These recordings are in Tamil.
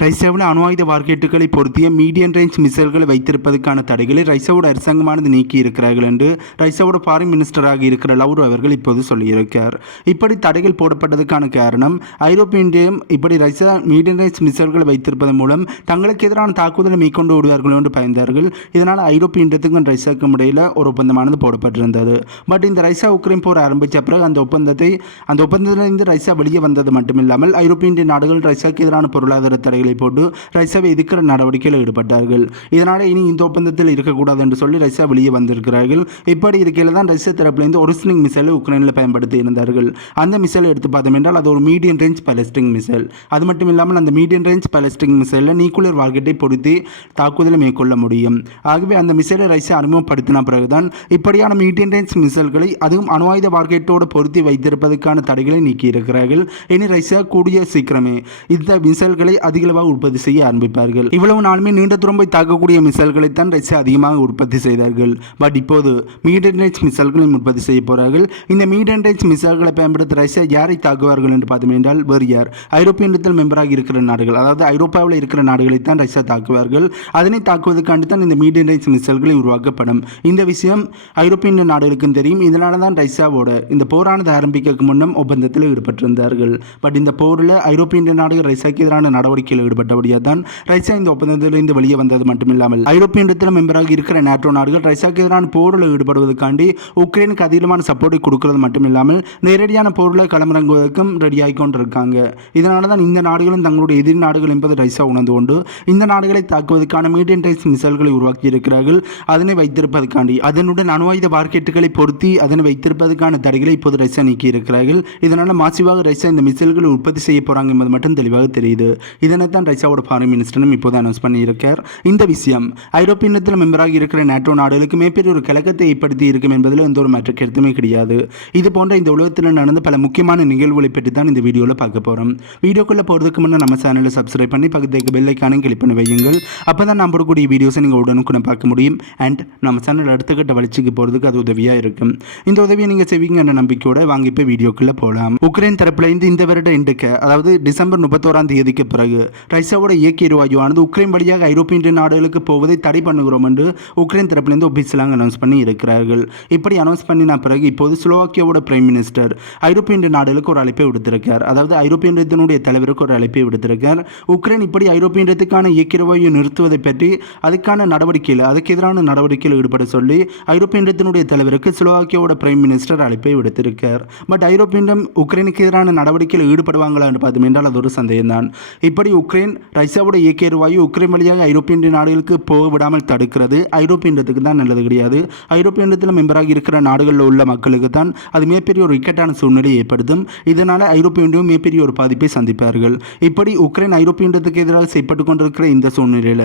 ரைசாவில் அணுவாயுத வார்க்கெட்டுகளை பொருத்திய மீடியம் ரேஞ்ச் மிசைல்களை வைத்திருப்பதற்கான தடைகளை ரைசாவோட அரசாங்கமானது நீக்கி இருக்கிறார்கள் என்று ரைசாவோட ஃபாரின் மினிஸ்டராக இருக்கிற லவ்ரோ அவர்கள் இப்போது சொல்லியிருக்கார். இப்படி தடைகள் போடப்பட்டதுக்கான காரணம் ஐரோப்பிய இந்தியம் இப்படி ரைசா மீடியம் ரேஞ்ச் மிசைல்களை வைத்திருப்பதன் மூலம் தங்களுக்கு எதிரான தாக்குதலை மேற்கொண்டு விடுவார்கள் என்று பயந்தார்கள். இதனால் ஐரோப்பிய இந்தியத்துக்கும் ரைசாவுக்கும் இடையில் ஒரு ஒப்பந்தமானது போடப்பட்டிருந்தது. பட் இந்த ரைசா உக்ரைன் போர் ஆரம்பித்த பிறகு அந்த ஒப்பந்தத்தை அந்த ஒப்பந்தத்திலிருந்து ரைசா வெளியே வந்தது மட்டுமில்லாமல் ஐரோப்பிய இந்திய நாடுகள் ரைசாவுக்கு எதிரான பொருளாதார தடைகள் போட்டு ரஷ்யாவை எதிர்க்கிற நடவடிக்கையில் ஈடுபட்டார்கள். இதனால் இனி இந்த ஒப்பந்தத்தில் இருக்கக்கூடாது என்று சொல்லி ரஷ்யா வெளியே வந்திருக்கிறார்கள். இப்படி இருக்கையில் தான் ரஷ்யா தரப்பிலிருந்து ஒரிஜினல் மிசைலை உக்ரைனில் பயன்படுத்தி இருந்தார்கள். அந்த மிசைலை எடுத்து பார்த்தோம் என்றால் அது ஒரு மீடியம் ரேஞ்ச் பலஸ்டிக் மிசைல் அது மட்டும் இல்லாமல் அந்த மீடியம் ரேஞ்ச் பலஸ்டிக் மிசைலில் நியூக்ளியர் வார்க்கெட்டை பொருத்தி தாக்குதலை மேற்கொள்ள முடியும். ஆகவே அந்த மிசைலை ரஷ்யா அறிமுகப்படுத்தின பிறகுதான் இப்படியான மீடியம் ரேஞ்ச் மிசைல்களை அதுவும் அணு ஆயுத வார்க்கெட்டோடு பொருத்தி வைத்திருப்பதற்கான தடைகளை நீக்கியிருக்கிறார்கள். இனி ரஷ்யா கூடிய சீக்கிரமே இந்த மிசைல்களை அதிகளவாக உற்பத்தி செய்ய ஆரம்பிப்பார்கள். இவ்வளவு நாளுமே நீண்ட தூரம் போய் தாக்கக்கூடிய மிசைல்களை தான் ரஷ்யா அதிகமாக உற்பத்தி செய்தார்கள். பட் இப்போது மீடியம் ரேஞ்ச் மிசைல்களையும் உற்பத்தி செய்ய போகிறார்கள் இந்த மீடியம் ரேஞ்ச் மிசைல்களை பயன்படுத்த ரஷ்யா யாரை தாக்குவார்கள் என்று பார்த்தோம் என்றால் வேறு யார்? ஐரோப்பிய ஒன்றியத்தில் மெம்பராக இருக்கிற நாடுகள் அதாவது ஐரோப்பாவில் இருக்கிற நாடுகளை தான் ரஷ்யா தாக்குவார்கள். அதனை தாக்குவதற்காண்டி தான் இந்த மீடியம் ரேஞ்ச் மிசைல்களை உருவாக்கப்படும். இந்த விஷயம் ஐரோப்பிய நாடுகளுக்கும் தெரியும். இதனால தான் ரஷ்யாவோட இந்த போரானது ஆரம்பிக்க முன்னும் ஒப்பந்தத்தில் ஈடுபட்டிருந்தார்கள். பட் இந்த போரில் ஐரோப்பிய நாடுகள் ரஷ்யாக்கு எதிரான நடவடிக்கையில் ஈடுபட்டபடியாக தான் ரஷ்யா இந்த ஒப்பந்தத்திலிருந்து வெளியே வந்தது மட்டுமில்லாமல் ஐரோப்பிய ஒன்றியத்தில் மெம்பராக இருக்கிற நேட்டோ நாடுகள் ரஷ்யாவுக்கு எதிரான போரில் ஈடுபடுவதற்காண்டி உக்ரைனுக்கு அதிகமான சப்போர்ட்டை கொடுக்கிறது மட்டுமில்லாமல் நேரடியான போரில் களமிறங்குவதற்கும் ரெடியாகி கொண்டிருக்காங்க. இதனால தான் இந்த நாடுகளும் தங்களுடைய எதிர் நாடுகள் என்பது ரஷ்யா உணர்ந்து கொண்டு இந்த நாடுகளை தாக்குவதற்கான மீடியம் டைஸ் மிசைல்களை உருவாக்கி இருக்கிறார்கள். அதனை வைத்திருப்பதற்காண்டி அதனுடன் அணுவாயுத பார்க்கெட்டுகளை பொருத்தி அதனை வைத்திருப்பதற்கான தடைகளை இப்போது ரஷ்யா நீக்கி இருக்கிறார்கள் இதனால் மாசிவாக ரஷ்யா இந்த மிசைல்களை உற்பத்தி செய்ய போகிறாங்க என்பது மட்டும் தெளிவாக தெரியுது. இதனை தான் ரஷ்யாவோட ஃபாரின் மினிஸ்டரும் இப்போது அனௌன்ஸ் பண்ணியிருக்கார். இந்த விஷயம் ஐரோப்பிய இனத்தில் மெம்பராக இருக்கிற நேட்டோ நாடுகளுக்கு மிகப்பெரிய ஒரு கழகத்தை ஏற்படுத்தி இருக்கும் என்பதில் எந்த ஒரு மற்ற கருத்துமே கிடையாது. இது போன்ற இந்த உலகத்தில் நடந்த பல முக்கியமான நிகழ்வுகளை பற்றி தான் இந்த வீடியோவில் பார்க்க போகிறோம் வீடியோக்குள்ளே போகிறதுக்கு முன்னே நம்ம சேனலை சப்ஸ்கிரைப் பண்ணி பக்கத்துக்கு பெல்லைக்கானும் கிளிக் பண்ணி வையுங்கள். அப்போ தான் நான் போடக்கூடிய வீடியோஸை நீங்கள் உடனுக்குடன் பார்க்க முடியும். அண்ட் நம்ம சேனல் அடுத்த கட்ட வளர்ச்சிக்கு போகிறதுக்கு அது உதவியாக இருக்கும். இந்த உதவியை நீங்கள் செய்வீங்கன்ற நம்பிக்கையோட வாங்கி இப்போ வீடியோக்குள்ளே போகலாம் உக்ரைன் தரப்புல இருந்து இந்த வருட இண்டுக்கு அதாவது டிசம்பர் முப்பத்தோராம் தேதிக்கு பிறகு ரஷ்யாவோட இயக்கிய எரிவாயுவானது உக்ரைன் வழியாக ஐரோப்பிய நாடுகளுக்கு போவதை தடை பண்ணுகிறோம் என்று உக்ரைன் தரப்பிலிருந்து ஒபிசியலாக அனௌன்ஸ் பண்ணி இருக்கிறார்கள் இப்படி அனௌன்ஸ் பண்ணின பிறகு இப்போது ஸ்லோவாக்கியாவோட பிரைம் மினிஸ்டர் ஐரோப்பிய நாடுகளுக்கு ஒரு அழைப்பை விடுத்திருக்கார். அதாவது ஐரோப்பிய ஒன்றியத்தினுடைய தலைவருக்கு ஒரு அழைப்பை விடுத்திருக்கார். உக்ரைன் இப்படி ஐரோப்பிய ஒன்றியத்துக்கான இயற்கை நிறுத்துவதை பற்றி அதுக்கான நடவடிக்கையில் அதுக்கு எதிரான நடவடிக்கையில் ஈடுபட சொல்லி ஐரோப்பிய ஒன்றியத்தினுடைய தலைவருக்கு ஸ்லோவாக்கியாவோட பிரைம் மினிஸ்டர் அழைப்பை விடுத்திருக்கார். பட் ஐரோப்பிய ஒன்றியம் உக்ரைனுக்கு எதிரான நடவடிக்கையில் ஈடுபடுவாங்களா என்று பார்த்தோம் என்றால் அது ஒரு சந்தேகம்தான். இப்படி உக்ரைன் ரஷ்யாவோட இயக்கிய எரிவாயு உக்ரைன் வழியாக ஐரோப்பிய நாடுகளுக்கு போக விடாமல் தடுக்கிறது. ஐரோப்பிய தான் நல்லது கிடையாது. ஐரோப்பிய மெம்பராக இருக்கிற நாடுகளில் உள்ள மக்களுக்கு தான் அது மிகப்பெரிய ஒரு இக்கட்டான சூழ்நிலையை ஏற்படுத்தும். இதனால் ஐரோப்பிய ஒன்றியம் மிகப்பெரிய ஒரு பாதிப்பை சந்திப்பார்கள். இப்படி உக்ரைன் ஐரோப்பிய எதிராக செய்யப்பட்டு கொண்டிருக்கிற இந்த சூழ்நிலையில்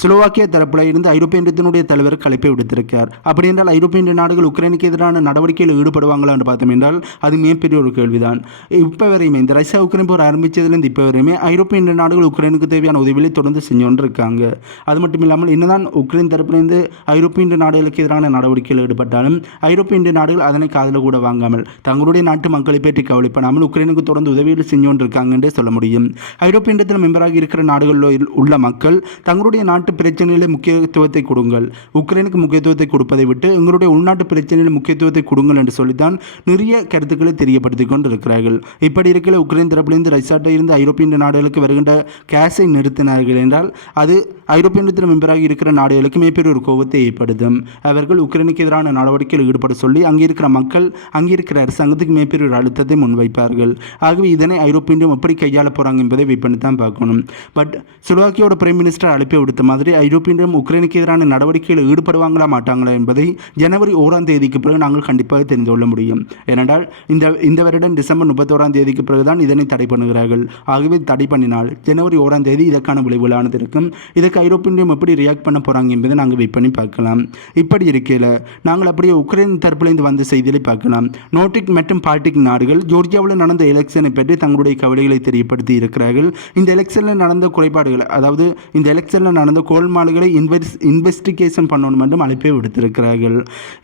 ஸ்லோவாக்கிய தரப்பில் இருந்து ஐரோப்பிய ஒன்றியத்தினுடைய தலைவர் கலைப்பை விடுத்திருக்கிறார் அப்படி என்றால் ஐரோப்பிய நாடுகள் உக்ரைனுக்கு எதிரான நடவடிக்கையில் ஈடுபடுவாங்களா என்று பார்த்தோம் என்றால் அது மிகப்பெரிய ஒரு கேள்விதான். இப்போ வரையுமே இந்த ரஷ்யா உக்ரைன் போர் ஆரம்பித்ததுலேருந்து இப்போ வரையுமே ஐரோப்பிய நாடு நாடுகள் உக்ரைனுக்கு தேவையான உதவிகளை தொடர்ந்து செஞ்சு கொண்டிருக்காங்க அது மட்டும் இல்லாமல் என்னதான் உக்ரைன் தரப்பிலிருந்து ஐரோப்பிய நாடுகளுக்கு எதிரான நடவடிக்கையில் ஈடுபட்டாலும் ஐரோப்பிய நாடுகள் அதனை காதல கூட வாங்காமல் தங்களுடைய நாட்டு மக்களை பற்றி கவலைப்படாமல் உக்ரைனுக்கு தொடர்ந்து உதவிகள் செஞ்சு கொண்டிருக்காங்கன்றே சொல்ல முடியும். ஐரோப்பிய ஒன்றியத்தில் மெம்பராக இருக்கிற நாடுகளில் உள்ள மக்கள் தங்களுடைய நாட்டு பிரச்சனைகளில் முக்கியத்துவத்தை கொடுங்கள். உக்ரைனுக்கு முக்கியத்துவத்தை கொடுப்பதை விட்டு எங்களுடைய உள்நாட்டு பிரச்சனையில் முக்கியத்துவத்தை கொடுங்கள் என்று சொல்லித்தான் நிறைய கருத்துக்களை தெரியப்படுத்தி கொண்டு இருக்கிறார்கள் இப்படி இருக்கிற உக்ரைன் தரப்பிலிருந்து ரஷ்யாட்ட இருந்து ஐரோப்பிய நாடுகளுக்கு வருகின்ற கேஸை நிறுத்தினார்கள் என்றால் அது ஐரோப்பிய ஒன்றியத்தில் மெம்பராக இருக்கிற நாடுகளுக்கு மிகப்பெரிய ஒரு கோபத்தை ஏற்படுத்தும். அவர்கள் உக்ரைனுக்கு எதிரான நடவடிக்கையில் ஈடுபட சொல்லி அங்கே இருக்கிற மக்கள் அங்கே இருக்கிற அரசாங்கத்துக்கு மிகப்பெரிய ஒரு அழுத்தத்தை முன்வைப்பார்கள். ஆகவே இதனை ஐரோப்பிய ஒன்றியம் எப்படி கையாள போகிறாங்க என்பதை வெயிட் பண்ணி தான் பார்க்கணும். பட் ஸ்லோவாக்கியோட பிரைம் மினிஸ்டர் அழைப்பை விடுத்த மாதிரி ஐரோப்பிய ஒன்றியம் உக்ரைனுக்கு எதிரான நடவடிக்கையில் ஈடுபடுவாங்களா மாட்டாங்களா என்பதை ஜனவரி ஓராம் தேதிக்கு பிறகு நாங்கள் கண்டிப்பாக தெரிந்து கொள்ள முடியும். ஏனென்றால் இந்த இந்த வருடம் டிசம்பர் முப்பத்தோராம் தேதிக்கு பிறகுதான் இதனை தடை பண்ணுகிறார்கள். ஆகவே தடை பண்ணினால் ஜனவரி ஓராம் தேதி இதற்கான விளைவுகளானது இருக்கும். இதுக்கு ஐரோப்பியம் எப்படி ரியாக்ட் பண்ண போகிறாங்க என்பதை நாங்கள் வெயிட் பண்ணி பார்க்கலாம். இப்படி இருக்கையில் நாங்கள் அப்படியே உக்ரைன் தரப்பிலிருந்து வந்த செய்திகளை பார்க்கலாம். நோட்டிக் மற்றும் பால்டிக் நாடுகள் ஜோர்ஜியாவில் நடந்த எலெக்ஷனை பற்றி தங்களுடைய கவலைகளை தெரியப்படுத்தி இருக்கிறார்கள். இந்த எலெக்ஷனில் நடந்த குறைபாடுகள் அதாவது இந்த எலெக்ஷனில் நடந்த கோல்மாடுகளை இன்வெஸ் இன்வெஸ்டிகேஷன் பண்ணணும் என்றும் அழைப்பை விடுத்திருக்கிறார்கள்.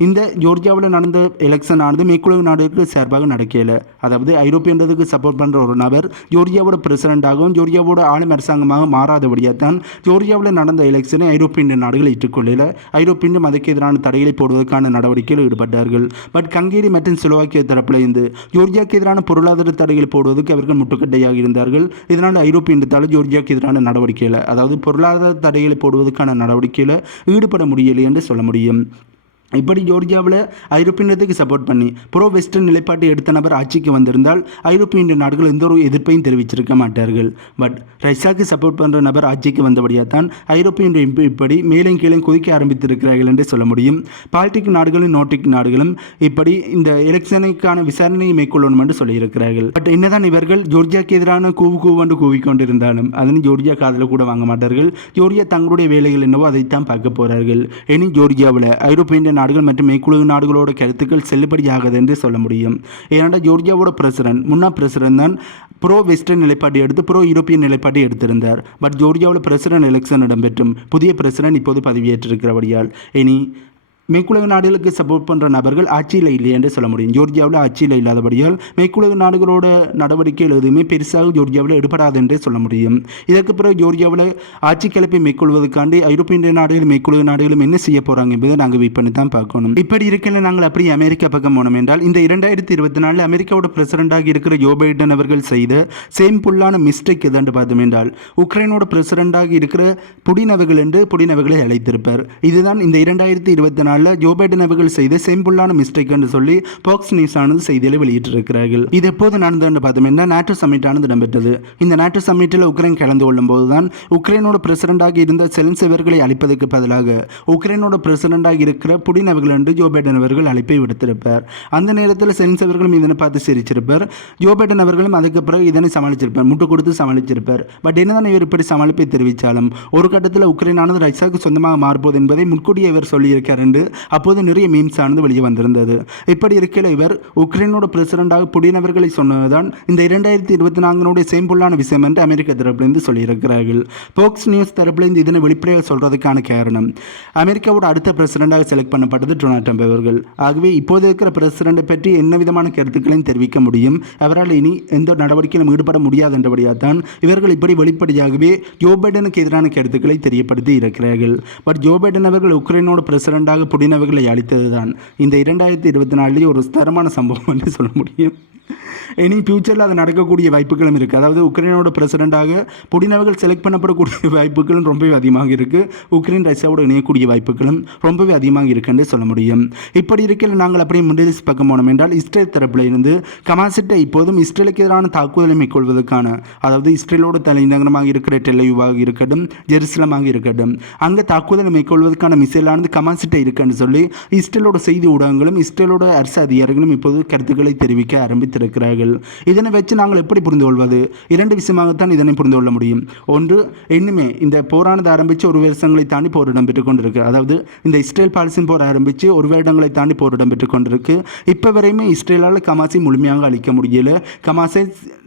இந்த ஜோர்ஜியாவில் நடந்த எலெக்ஷன் ஆனது மேற்குலக நாடுகளுக்கு சார்பாக நடக்கல அதாவது ஐரோப்பியன்றதுக்கு சப்போர்ட் பண்ணுற ஒரு நபர் ஜோர்ஜியாவோட பிரசிடண்டாகவும் ஜோர்ஜியாவோட ஆளும் அரசாங்கமாக மாறாதபடியாக தான் ஜோர்ஜியாவில் நடந்த எலெக்ஷனை ஐரோப்பிய நாடுகள் ஏற்றுக்கொள்ளல. ஐரோப்பிய மதக்கு எதிரான தடைகளை போடுவதற்கான நடவடிக்கையில் ஈடுபட்டார்கள். பட் கங்கேரி மற்றும் ஸ்லோவாக்கிய தரப்பில் இருந்து ஜோர்ஜியாவுக்கு எதிரான பொருளாதார தடைகளை போடுவதற்கு அவர்கள் முட்டுக்கட்டையாக இருந்தார்கள். இதனால் ஐரோப்பிய இனத்தால் ஜோர்ஜியாவுக்கு எதிரான நடவடிக்கையில் அதாவது பொருளாதார தடைகளை போடுவதற்கான நடவடிக்கையில் ஈடுபட முடியலை என்று சொல்ல முடியும். இப்படி ஜோர்ஜியாவில் ஐரோப்பியத்துக்கு சப்போர்ட் பண்ணி ப்ரோ வெஸ்டர்ன் நிலைப்பாட்டை எடுத்த நபர் ஆட்சிக்கு வந்திருந்தால் ஐரோப்பிய நாடுகள் எந்த ஒரு எதிர்ப்பையும் தெரிவிச்சிருக்க மாட்டார்கள். பட் ரஷ்யாவுக்கு சப்போர்ட் பண்ணுற நபர் ஆட்சிக்கு வந்தபடியாக தான் ஐரோப்பிய ஒன்றியம் இப்படி மேலும் கீழே குதிக்க ஆரம்பித்திருக்கிறார்கள் என்று சொல்ல முடியும். பால்டிக் நாடுகளும் நோட்டிக் நாடுகளும் இப்படி இந்த எலெக்ஷனுக்கான விசாரணையை மேற்கொள்ளணும் என்று சொல்லியிருக்கிறார்கள். பட் என்னதான் இவர்கள் ஜோர்ஜியாவுக்கு எதிரான கூவு கூவென்று கூவிக்கொண்டிருந்தாலும் அதனை ஜோர்ஜியா காதில் கூட வாங்க மாட்டார்கள். ஜோர்ஜியா தங்களுடைய வேலைகள் என்னவோ அதைத்தான் பார்க்க போகிறார்கள் இனி ஜோர்ஜியாவில் ஐரோப்பிய நாடுகள் மற்றும் மேற்குழு நாடுகளோட கருத்துக்கள் செல்லுபடியாகுது என்று சொல்ல முடியும். ஏனென்றால் ஜோர்ஜியாவோட பிரசிடன்ட் முன்னாள் பிரசிடன்ட் தான் ப்ரோ வெஸ்டர்ன் நிலைப்பாட்டை எடுத்து ப்ரோ யூரோப்பியன் நிலைப்பாட்டை எடுத்திருந்தார். பட் ஜோர்ஜியாவில் பிரசிடன்ட் எலெக்ஷன் இடம்பெற்றும் புதிய பிரசிடன்ட் இப்போது பதவியேற்றிருக்கிறபடியால். இனி மேற்குலக நாடுகளுக்கு சப்போர்ட் பண்ணுற நபர்கள் ஆட்சியில் இல்லை என்று சொல்ல முடியும். ஜோர்ஜியாவில் ஆட்சியில் இல்லாதபடியால் மேற்குலக நாடுகளோட நடவடிக்கைகள் எதுவுமே பெருசாக ஜோர்ஜியாவில் ஈடுபடாது என்றே சொல்ல முடியும். இதற்கு பிறகு ஜோர்ஜியாவில் ஆட்சி கிளப்பி மேற்கொள்வதற்காண்டி ஐரோப்பிய நாடுகள் மேற்குலக நாடுகளும் என்ன செய்ய போகிறாங்க என்பதை நாங்கள் வெயிட் பண்ணி தான் பார்க்கணும். இப்படி இருக்கையில் நாங்கள் அப்படி அமெரிக்கா பக்கம் போனோம் என்றால் இந்த இரண்டாயிரத்தி இருபத்தி நாலில் அமெரிக்காவோட பிரசிடண்டாக இருக்கிற ஜோ பைடன் அவர்கள் செய்த சேம் புல்லான மிஸ்டேக் எதாண்டு பார்த்தோம் என்றால் உக்ரைனோட பிரசிடண்டாக இருக்கிற புடினவர்கள் என்று புடினவர்களை அழைத்திருப்பார். இதுதான் இந்த இரண்டாயிரத்தி இருபத்தி நாலு நாளில் ஜோ பைடன் அவர்கள் செய்த செம்புள்ளான மிஸ்டேக் என்று சொல்லி பாக்ஸ் நியூஸ் ஆனது செய்தியில் வெளியிட்டிருக்கிறார்கள். இது எப்போது நடந்தது பார்த்தோம்னா நேட்டோ சமிட் ஆனது இடம்பெற்றது. இந்த நேட்டோ சமிட்டில் உக்ரைன் கலந்து கொள்ளும் போதுதான் உக்ரைனோட பிரசிடண்டாக இருந்த செலன்செவர்களை அழைப்பதற்கு பதிலாக உக்ரைனோட பிரசிடண்டாக இருக்கிற புடின் அவர்கள் என்று ஜோ பைடன் அவர்கள் அழைப்பை விடுத்திருப்பார். அந்த நேரத்தில் செலன்செவர்களும் இதனை பார்த்து சிரிச்சிருப்பார்? ஜோ பைடன் அவர்களும் அதுக்கு பிறகு இதனை சமாளிச்சிருப்பார். முட்டு கொடுத்து சமாளிச்சிருப்பார். பட் என்னதான் இவர் இப்படி சமாளிப்பை தெரிவித்தாலும் ஒரு கட்டத்தில் உக்ரைனானது ரஷ்யாவுக்கு சொந்தமாக மாறுபோது என்பதை முன்கூட்டியே இவர் சொல்லியிருக்கார் என்று அப்போது நிறைய மீம்ஸ் ஆனது வெளியே வந்திருந்தது. இப்படி இருக்கையில் இவர் உக்ரைனோட பிரசிடண்டாக புடினவர்களை சொன்னதுதான் இந்த இரண்டாயிரத்தி இருபத்தி நான்கினுடைய சேம்புள்ளான விஷயம் என்று அமெரிக்க தரப்பிலிருந்து சொல்லியிருக்கிறார்கள். போக்ஸ் நியூஸ் தரப்பிலிருந்து இதனை வெளிப்படையாக சொல்றதுக்கான காரணம் அமெரிக்காவோட அடுத்த பிரசிடண்டாக செலக்ட் பண்ணப்பட்டது டொனால்ட் ட்ரம்ப் அவர்கள். ஆகவே இப்போது இருக்கிற பிரசிடண்டை பற்றி என்ன விதமான கருத்துக்களையும் தெரிவிக்க முடியும்? அவரால் இனி எந்த நடவடிக்கையிலும் ஈடுபட முடியாது என்றபடியாக தான் இவர்கள் இப்படி வெளிப்படையாகவே ஜோ பைடனுக்கு எதிரான கருத்துக்களை தெரியப்படுத்தி இருக்கிறார்கள். பட் ஜோ பைடன் அவர்கள் உக்ரைனோட பிரசிடண்டாக புடினவுகளை அளித்தது தான் இந்த இரண்டாயிரத்தி இருபத்தி நாலுலேயே ஒரு ஸ்தரமான சம்பவம் என்று சொல்ல முடியும். இனி ஃபியூச்சரில் அது நடக்கக்கூடிய வாய்ப்புகளும் இருக்குது அதாவது உக்ரைனோட பிரசிடண்டாக புடினவர்கள் செலக்ட் பண்ணப்படக்கூடிய வாய்ப்புகளும் ரொம்பவே அதிகமாக இருக்குது உக்ரைன் ரஷ்யாவோட இணையக்கூடிய வாய்ப்புகளும் ரொம்பவே அதிகமாக இருக்குன்னு சொல்ல முடியும். இப்படி இருக்கையில் நாங்கள் அப்படியே மிடில் ஈஸ்ட் பக்கம் போனோம் என்றால் இஸ்ரேல் தரப்பில் இருந்து கமாசிட்டை இப்போதும் இஸ்ரேலுக்கு எதிரான தாக்குதலை மேற்கொள்வதற்கான அதாவது இஸ்ரேலோட தலைநகரமாக இருக்கிற டெல்லையுவாக இருக்கட்டும் ஜெருசலமாக இருக்கட்டும் அங்கே தாக்குதலை மேற்கொள்வதற்கான மிசைலானது கமாசிட்டை இருக்க இருக்குன்னு சொல்லி இஸ்ரேலோட செய்தி ஊடகங்களும் இஸ்ரேலோட அரசு அதிகாரிகளும் இப்போது கருத்துக்களை தெரிவிக்க ஆரம்பித்திருக்கிறார்கள். இதனை வச்சு நாங்கள் எப்படி புரிந்து கொள்வது? இரண்டு விஷயமாகத்தான் இதனை புரிந்து கொள்ள முடியும். ஒன்று இன்னுமே இந்த போரானது ஆரம்பித்து ஒரு வருஷங்களை தாண்டி போர் இடம்பெற்றுக் கொண்டிருக்கு. அதாவது இந்த இஸ்ரேல் பாலிசின் போர் ஆரம்பித்து ஒரு வருடங்களை தாண்டி போர் இடம்பெற்றுக் கொண்டிருக்கு. இப்போ வரையுமே இஸ்ரேலால் கமாசை முழுமையாக அழிக்க முடியல. கமாசை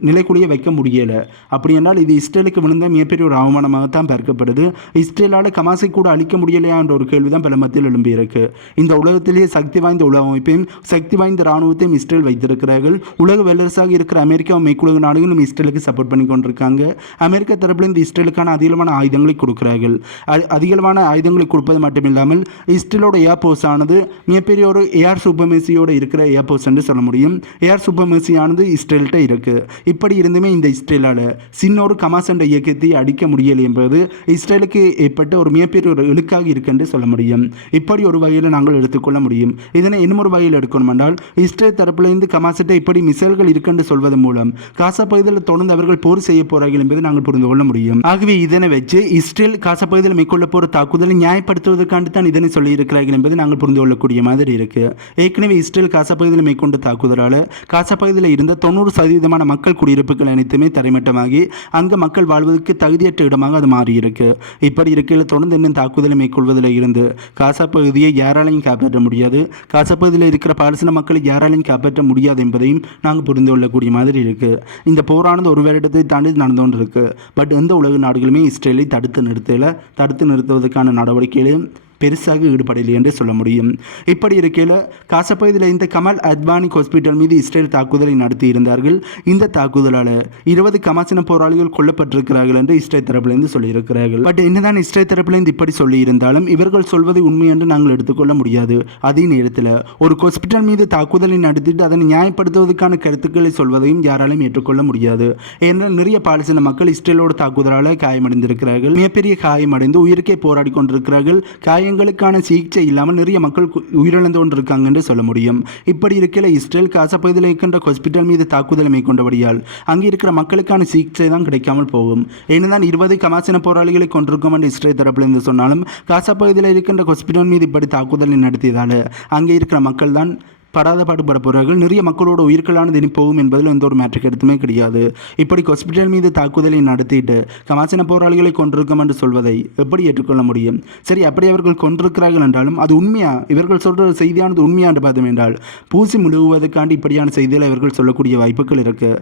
நிலைக்குடிய வைக்க முடியலை. அப்படி என்றால் இது இஸ்ரேலுக்கு விழுந்த மிகப்பெரிய ஒரு அவமானமாகத்தான் பார்க்கப்படுது. இஸ்ரேலால் கமாசை கூட அழிக்க முடியலையா என்ற ஒரு கேள்வி தான் பல மத்தியில் எழும்பியிருக்கு. இந்த உலகத்திலேயே சக்தி வாய்ந்த உலக அமைப்பையும் சக்தி வாய்ந்த இராணுவத்தையும் இஸ்ரேல் வைத்திருக்கிறார்கள். உலக வல்லரசாக இருக்கிற அமெரிக்கா மேற்குலக நாடுகளும் இஸ்ரேலுக்கு சப்போர்ட் பண்ணி கொண்டிருக்காங்க. அமெரிக்க தரப்பில் இந்த இஸ்ரேலுக்கான அதிகமான ஆயுதங்களை கொடுக்கிறார்கள். அ- அதிகமான ஆயுதங்களை கொடுப்பது மட்டுமில்லாமல் இஸ்ரேலோட ஏர்போர்ஸ் ஆனது மிகப்பெரிய ஒரு ஏஆர் சூப்பர்மேசியோட இருக்கிற ஏர்போர்ஸ் என்று சொல்ல முடியும். ஏஆர் சூப்பர்மேசியானது இஸ்ரேல்கிட்ட இருக்கு. இப்படி இருந்துமே இந்த இஸ்ரேலால் சின்ன ஒரு கமாஸ் என்ற இயக்கத்தை அடிக்க முடியலை என்பது இஸ்ரேலுக்கு ஏற்பட்ட ஒரு மிகப்பெரிய ஒரு இழுக்காக இருக்கு என்று சொல்ல முடியும். இப்படி ஒரு ஒரு வகையில் நாங்கள் எடுத்துக்கொள்ள முடியும். இதனை இன்னொரு வகையில் எடுக்கணும் என்றால் இஸ்ரேல் தரப்பிலிருந்து கமாசிட்ட இப்படி மிசைல்கள் இருக்கென்று சொல்வதன் மூலம் காசா பகுதியில் தொடர்ந்து அவர்கள் போர் செய்ய போறார்கள் என்பதை நாங்கள் புரிந்து கொள்ள முடியும். ஆகவே இதனை வச்சு இஸ்ரேல் காசா பகுதியில் மேற்கொள்ள போற தாக்குதலை நியாயப்படுத்துவதற்காண்டு தான் இதனை சொல்லியிருக்கிறார்கள் என்பதை நாங்கள் புரிந்து கொள்ளக்கூடிய மாதிரி இருக்கு. ஏற்கனவே இஸ்ரேல் காசா பகுதியில் மேற்கொண்ட தாக்குதலால் காசா பகுதியில் இருந்த தொண்ணூறு சதவீதமான மக்கள் குடியிருப்புகள் அனைத்துமே தரைமட்டமாகி அங்கு மக்கள் வாழ்வதற்கு தகுதியற்ற இடமாக அது மாறியிருக்கு. இப்படி இருக்கையில் தொடர்ந்து இன்னும் தாக்குதலை மேற்கொள்வதில் இருந்து காசா பகுதியை யாராலையும் காப்பாற்ற முடியாது. காசப்பகுதியில் இருக்கிற பாலஸ்தீன மக்களை யாராலையும் காப்பாற்ற முடியாது என்பதையும் நாங்கள் புரிந்து கொள்ளக்கூடிய மாதிரி இருக்கு. இந்த போரானது ஒரு வருடத்தை தாண்டி நடந்து கொண்டு இருக்கு பட் எந்த உலக நாடுகளுமே இஸ்ரேலை தடுத்து நிறுத்தலை தடுத்து நிறுத்துவதற்கான நடவடிக்கையிலும் பெருசாக ஈடுபடவில்லை என்று சொல்ல முடியும். இப்படி இருக்கையில் காசப்பகுதியில் இந்த கமல் அத்வானி ஹாஸ்பிட்டல் மீது இஸ்ரேல் தாக்குதலை நடத்தி இருந்தார்கள் இந்த தாக்குதலால் இருபது கமாசின போராளிகள் கொல்லப்பட்டிருக்கிறார்கள் என்று இஸ்ரேல் தரப்பிலிருந்து சொல்லியிருக்கிறார்கள். பட் என்னதான் இஸ்ரேல் தரப்பிலிருந்து இப்படி சொல்லியிருந்தாலும் இவர்கள் சொல்வதை உண்மை என்று நாங்கள் எடுத்துக்கொள்ள முடியாது. அதே நேரத்தில் ஒரு ஹாஸ்பிட்டல் மீது தாக்குதலை நடத்திட்டு அதனை நியாயப்படுத்துவதற்கான கருத்துக்களை சொல்வதையும் யாராலும் ஏற்றுக்கொள்ள முடியாது. ஏனென்றால் நிறைய பாலஸ்தீன மக்கள் இஸ்ரேலோட தாக்குதலால் காயமடைந்திருக்கிறார்கள். மிகப்பெரிய காயமடைந்து உயிருக்கே போராடி கொண்டிருக்கிறார்கள். காயங்களுக்கான சிகிச்சை இல்லாமல் நிறைய மக்கள் உயிரிழந்து கொண்டிருக்காங்க என்று சொல்ல முடியும். இப்படி இருக்கையில் இஸ்ரேல் காசா பகுதியில் இருக்கின்ற ஹாஸ்பிட்டல் மீது தாக்குதலை மேற்கொண்டபடியால் அங்கே இருக்கிற மக்களுக்கான சிகிச்சை தான் கிடைக்காமல் போகும். ஏனென்றால் இருபது கமாசின போராளிகளை கொண்டிருக்கும் என்று இஸ்ரேல் தரப்பிலிருந்து சொன்னாலும் காசா பகுதியில் இருக்கின்ற ஹாஸ்பிட்டல் மீது இப்படி தாக்குதலை நடத்தியதால் அங்கே இருக்கிற மக்கள் தான் படாத பாடுபட போகிறார்கள் நிறைய மக்களோட உயிர்களானது இனி போகும் என்பதில் எந்த ஒரு மேட்ரிக் கருத்துமே கிடையாது. இப்படி ஹாஸ்பிட்டல் மீது தாக்குதலை நடத்திட்டு கமாசின போராளிகளை கொண்டிருக்கும் என்று சொல்வதை எப்படி ஏற்றுக்கொள்ள முடியும்? சரி அப்படி அவர்கள் கொண்டிருக்கிறார்கள் என்றாலும் அது உண்மையா? இவர்கள் சொல்கிற செய்தியானது உண்மையா என்று பார்த்தோம் என்றால் பூசி முழுகுவதற்காண்டி இப்படியான செய்திகளை இவர்கள் சொல்லக்கூடிய வாய்ப்புகள் இருக்குது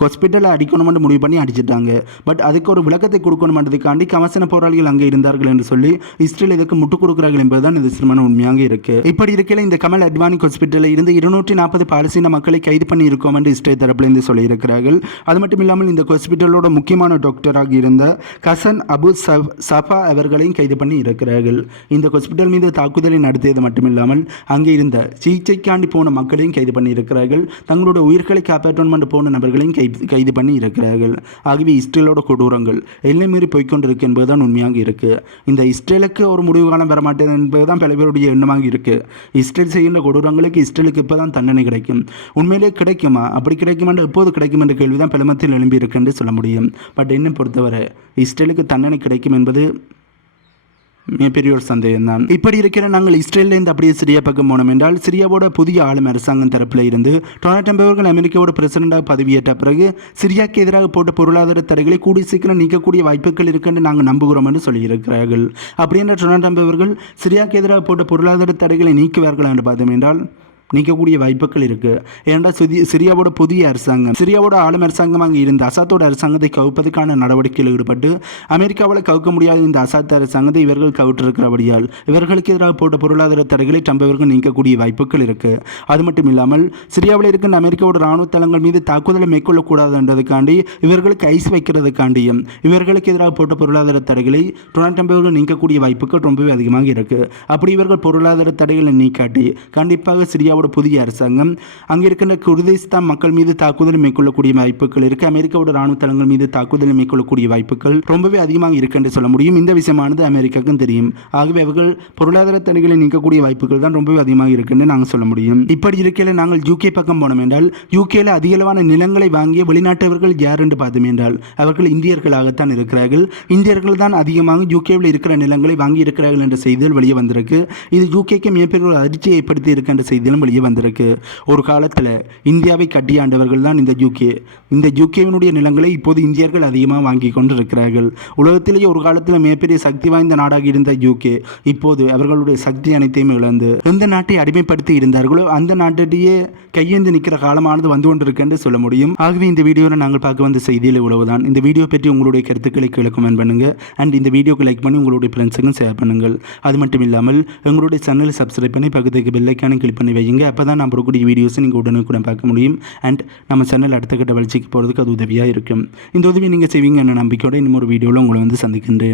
ஹாஸ்பிட்டலில் அடிக்கணும்னு முடிவு பண்ணி அடிச்சிட்டாங்க. பட் அதுக்கு ஒரு விளக்கத்தை கொடுக்கணுமென்றதுக்காண்டி கமசன போராளிகள் அங்கே இருந்தார்கள் என்று சொல்லி இஸ்ரேல் இதற்கு முட்டுக் கொடுக்கிறார்கள் என்பதுதான் இது சிறுமணம் உண்மையாக இருக்கு. இப்படி இருக்கையில் இந்த கமல் அட்வானி ஹாஸ்பிட்டலில் இருந்து இருநூற்றி நாற்பது பாலஸ்தீன மக்களை கைது பண்ணி இருக்கோம் என்று இஸ்ரேல் தரப்பிலிருந்து சொல்லியிருக்கிறார்கள். அது மட்டும் இல்லாமல் இந்த ஹாஸ்பிட்டலோட முக்கியமான டாக்டராக இருந்த கசன் அபு சஃபா அவர்களையும் கைது பண்ணி இருக்கிறார்கள். இந்த ஹாஸ்பிட்டல் மீது தாக்குதலை நடத்தியது மட்டுமில்லாமல் அங்கே இருந்த சிகிச்சைக்காண்டி போன மக்களையும் கைது பண்ணி இருக்கிறார்கள். தங்களோட உயிர்களை காப்பாற்றணும் என்று போன நபர்களையும் கைது கைது பண்ணி இருக்கிறார்கள். ஆகவே இஸ்ரேலோட கொடூரங்கள் எல்லை மீறி போய்க்கொண்டிருக்கு என்பதுதான் உண்மையாக இருக்குது இந்த இஸ்ரேலுக்கு ஒரு முடிவு காலம் பெற மாட்டேன் என்பதுதான் பல பேருடைய எண்ணமாக இருக்குது இஸ்ரேல் செய்கின்ற கொடூரங்களுக்கு இஸ்ரேலுக்கு இப்போ தான் தண்டனை கிடைக்கும். உண்மையிலே கிடைக்குமா? அப்படி கிடைக்குமா என்று எப்போது கிடைக்கும் என்ற கேள்வி தான் பெருமத்தில் எழும்பி இருக்கு என்று சொல்ல முடியும். பட் என்னை பொறுத்தவரை இஸ்ரேலுக்கு தண்டனை கிடைக்கும் என்பது மிகப்பெரிய ஒரு சந்தேகம் தான் இப்படி இருக்கிற நாங்கள் இஸ்ரேலில் இருந்து அப்படியே சிரியா பக்கம் போனோம் என்றால் சிரியாவோட புதிய ஆளும் அரசாங்கம் தரப்பில் இருந்து டொனால்ட் ட்ரம்ப் அவர்கள் அமெரிக்காவோட பிரசிடண்டாக பதவியேற்ற பிறகு சிரியாக்கு எதிராக போட்ட பொருளாதார தடைகளை கூடி சீக்கிரம் நீக்கக்கூடிய வாய்ப்புகள் இருக்குன்னு நாங்கள் நம்புகிறோம் என்று சொல்லியிருக்கிறார்கள். அப்படின்ற டொனால்ட் ட்ரம்ப் அவர்கள் சிரியாக்கு எதிராக போட்ட பொருளாதார தடைகளை நீக்குவார்கள் என்று பார்த்தோம் என்றால் நீக்கக்கூடிய வாய்ப்புகள் இருக்கு. ஏனென்றால் சுதி சிரியாவோட புதிய அரசாங்கம் சிரியாவோட ஆளும் அங்கே இருந்த அசாத்தோட அரசாங்கத்தை கவுப்பதற்கான நடவடிக்கையில் ஈடுபட்டு அமெரிக்காவால் கவுக்க முடியாத இந்த அசாத் அரசாங்கத்தை இவர்கள் கவுற்றிருக்கிறபடியால் இவர்களுக்கு எதிராக போட்ட பொருளாதார தடைகளை ட்ரம்ப் இவர்கள் நீக்கக்கூடிய வாய்ப்புகள் இருக்கு. அது மட்டும் இல்லாமல் சிரியாவில் இருக்கின்ற அமெரிக்காவோட ராணுவ தளங்கள் மீது தாக்குதலை மேற்கொள்ளக்கூடாதுன்றதுக்காண்டி இவர்களுக்கு ஐஸ் வைக்கிறதுக்காண்டியும் இவர்களுக்கு எதிராக போட்ட பொருளாதார தடைகளை டொனால்ட் ட்ரம்ப் அவர்கள் நீக்கக்கூடிய வாய்ப்புகள் ரொம்பவே அதிகமாக இருக்கு. அப்படி இவர்கள் பொருளாதார தடைகளை நீக்காட்டி கண்டிப்பாக சிரியாவோட புதிய அரசாங்கம். அங்கே இருக்கின்ற குர்திஸ்தான் மக்கள் மீது தாக்குதல் மேற்கொள்ளக்கூடிய வாய்ப்புகள் இருக்கு. அமெரிக்காவோட ராணுவ தளங்கள் மீது தாக்குதல் மேற்கொள்ளக்கூடிய வாய்ப்புகள் ரொம்பவே அதிகமாக இருக்கு என்று சொல்ல முடியும். இந்த விஷயமானது அமெரிக்காவுக்கும் தெரியும். ஆகவே அவர்கள் பொருளாதார தடைகளை நீக்கக்கூடிய வாய்ப்புகள் தான் ரொம்பவே அதிகமாக இருக்குன்னு நாங்கள் சொல்ல முடியும். இப்படி இருக்கையில் நாங்கள் யூகே பக்கம் போனோம் என்றால் யூகேல அதிகளவான நிலங்களை வாங்கிய வெளிநாட்டவர்கள் யார் என்று பார்த்தோம் என்றால் அவர்கள் இந்தியர்களாகத்தான் இருக்கிறார்கள். இந்தியர்கள் தான் அதிகமாக யூகேவில் இருக்கிற நிலங்களை வாங்கி இருக்கிறார்கள் என்ற செய்திகள் வெளியே வந்திருக்கு. இது யூகேக்கு மிகப்பெரிய ஒரு அதிர்ச்சியை ஏற்படுத்தி இருக்கின்ற செய்தியிலும் வெளியே வந்திருக்கு. ஒரு காலத்தில் இந்தியாவை கட்டியாண்டவர்கள் தான் இந்த யூகே இந்த யூகேவினுடைய நிலங்களை இப்போது இந்தியர்கள் அதிகமாக வாங்கி கொண்டு இருக்கிறார்கள் உலகத்திலேயே ஒரு காலத்தில் மிகப்பெரிய சக்தி வாய்ந்த நாடாக இருந்த யூகே இப்போது அவர்களுடைய சக்தி அனைத்தையும் இழந்து எந்த நாட்டை அடிமைப்படுத்தி இருந்தார்களோ அந்த நாட்டிலேயே கையேந்து நிற்கிற காலமானது வந்து கொண்டிருக்கு என்று சொல்ல முடியும். ஆகவே இந்த வீடியோவில் நாங்கள் பார்க்க வந்த செய்தியில் உழவுதான் இந்த வீடியோ பற்றி உங்களுடைய கருத்துக்களை கீழே கமெண்ட் பண்ணுங்க. அண்ட் இந்த வீடியோக்கு லைக் பண்ணி உங்களுடைய ஃப்ரெண்ட்ஸுக்கும் ஷேர் பண்ணுங்கள். அது மட்டும் இல்லாமல் எங்களுடைய சேனலை சப்ஸ்கிரைப் பண்ணி பக்கத்துக்கு பெல்லைக்கான கிளிக் பண்ணி வைங்க அப்போ தான் நான் போடக்கூடிய வீடியோஸை நீங்கள் உடனுக்குடன் பார்க்க முடியும். அண்ட் நம்ம சேனல் அடுத்த கட்ட வளர்ச்சிக்கு போகிறதுக்கு அது உதவியாக இருக்கும். இந்த உதவி நீங்கள் செய்வீங்க என்ன நம்பிக்கையோட இன்னொரு வீடியோவில் உங்களை வந்து சந்திக்கின்றேன்.